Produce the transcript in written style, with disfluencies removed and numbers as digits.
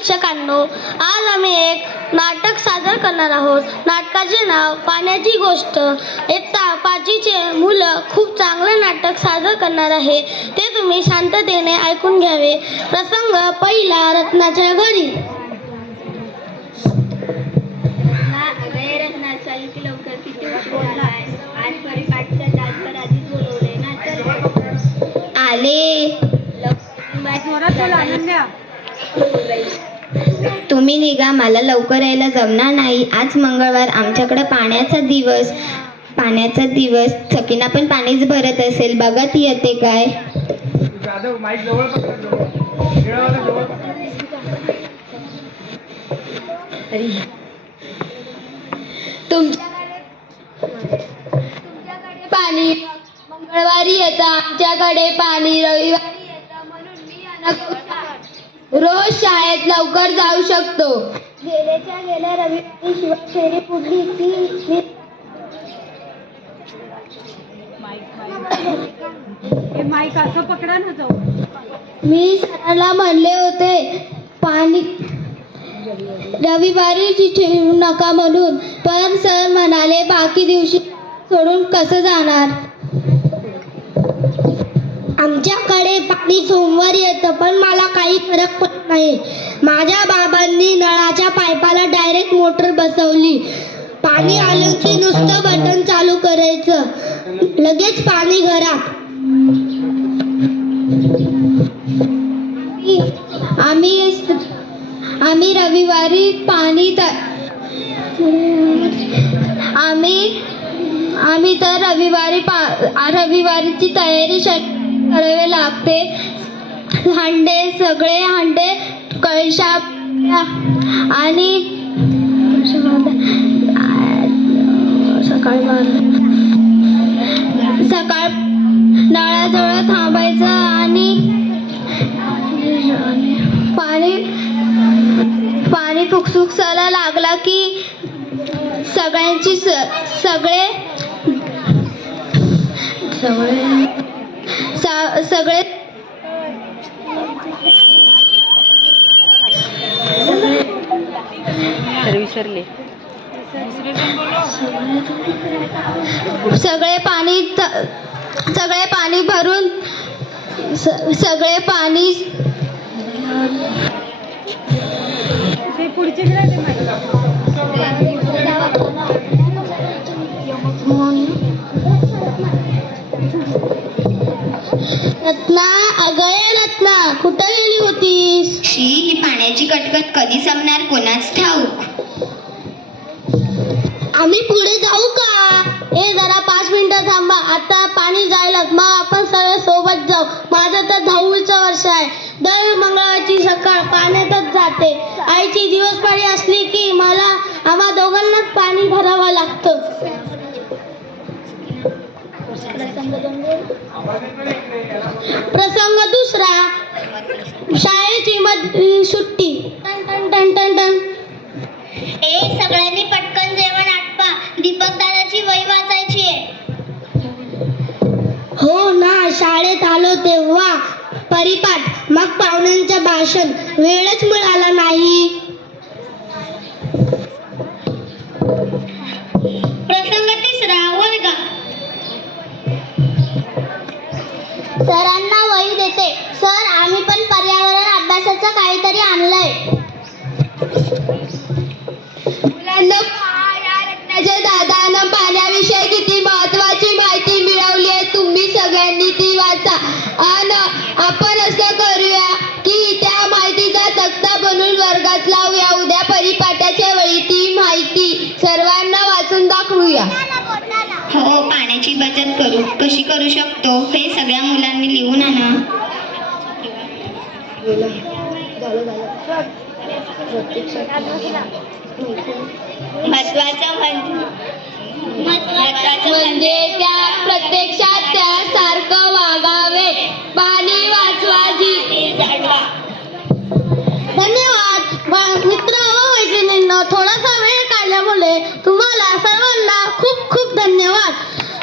शिक्षकांनो, आज आम्ही एक नाटक सादर करणार आहोत. नाटकाचे नाव पाण्याची गोष्ट. इयत्ता 5वीचे मुलं खूप चांगले नाटक सादर करणार आहे. ते तुम्ही शांततेने ऐकून घ्यावे. प्रसंग पहिला, रत्नाच्या घरी. रत्ना, चल की लवकर, किती उशीर झालाय. आज परिपाठच्या तासभर आधीच बोलवलंय ना. चल. आले. तुम्ही निघा, मला लवकर यायला जमणार नाही. आज मंगळवार, आमच्याकडे पाण्याचा दिवस. सकीना पण पाणीच भरत असेल. बघा ती येते काय. तुमच्याकडे पाणी मंगळवारी येतं, आमच्याकडे पाणी रविवारी येतं. म्हणून मी अनकुशा रोज शाळेत लवकर जाऊ शकतो. गेल्या रविवारी शिवशैरी फुटली ती माईक असं पकडा ना जाऊ. मी सरांना म्हणले होते पाणी रविवारी ठेवू नका म्हणून, पण सर म्हणाले बाकी दिवशी सोडून कसं जाणार. आमच्याकडे पाणी सोमवारी येतं, पण मला काही फरक पडत नाही. माझ्या बाबांनी नळाच्या पाईपाला डायरेक्ट मोटर बसवली. पाणी आलं की नुसतं बटन चालू करायचं, लगेच पाणी घरात. आम्ही रविवारी रविवारीची तयारी करावी लागते. सगळे हांडे कळशा आणि सकाळ नळाजवळ थांबायचं आणि पाणी फुकफुकसायला लागला की सगळे विसरले. सगळे पाणी भरून सगळे पाणी ते पुढचे रत्ना, अगं रत्ना, कुठं गेली होतीस? ही पाण्याची कटकट कधी संपणार कोणाच ठाऊक. आम्ही पुढे जाऊ का? जरा 5 मिनिटं थांबा. आता पाणी जायलाच, मग आपण सगळे सोबत जाऊ. माझं तर 10वीचं वर्ष आहे. दर मंगळवारची सकाळ पाण्यातच जाते. आईची दिवस पाळी असली की आम्हा दोघांनाच पाणी भरावं लागतं. प्रसंग दुसरा, शाळेची सुट्टी. टन टन टन टन. सगळ्यांनी पटकन जेवण आटपा. दीपक दादाची वही वाचायची आहे. हो ना, शाळेत आलो तेव्हा परिपाठ, मग पाहुण्यांचं भाषण. वेळच मिळाला नाही. प्रसंग तिसरा, वर्ग. सरांना वही देते. सर, आम्ही पण पर्यावरण अभ्यासाचं काहीतरी आणलंय. मुलांना रत्नाच्या दादानं पाण्याविषयी किती महत्वाची माहिती मिळवली आहे. तुम्ही सगळ्यांनी ती वाचा. आणि आपण असं करूया की त्या माहितीचा तक्ता बनवून वर्गात लावूया. उद्या परिपाठाच्या वेळी ती माहिती सर्वांना वाचून दाखवूया. हो, पाण्याची बचत कशी करू शकतो हे सगळ्या मुलांनी लिहून आणा. महत्वाचं म्हणजे त्या प्रत्यक्षात त्या